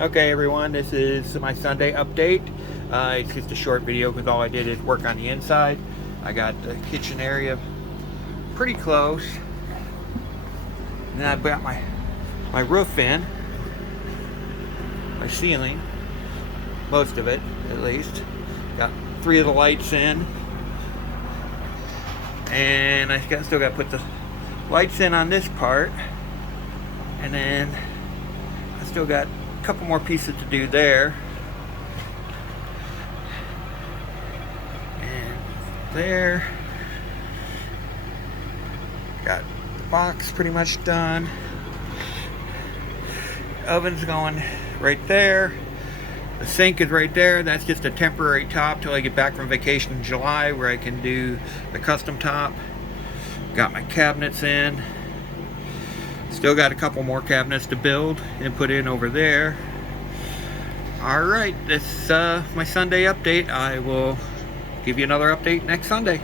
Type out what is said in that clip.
Okay everyone, this is my Sunday update. It's just a short video because all I did is work on the inside. I got the kitchen area pretty close. And then I've got my roof in, my ceiling, most of it at least. Got 3 of the lights in. And I still got to put the lights in on this part. And then I still got a couple more pieces to do there. And there. Got the box pretty much done. Oven's going right there. The sink is right there. That's just a temporary top till I get back from vacation in July where I can do the custom top. Got my cabinets in. Still got a couple more cabinets to build and put in over there. Alright, this is my Sunday update. I will give you another update next Sunday.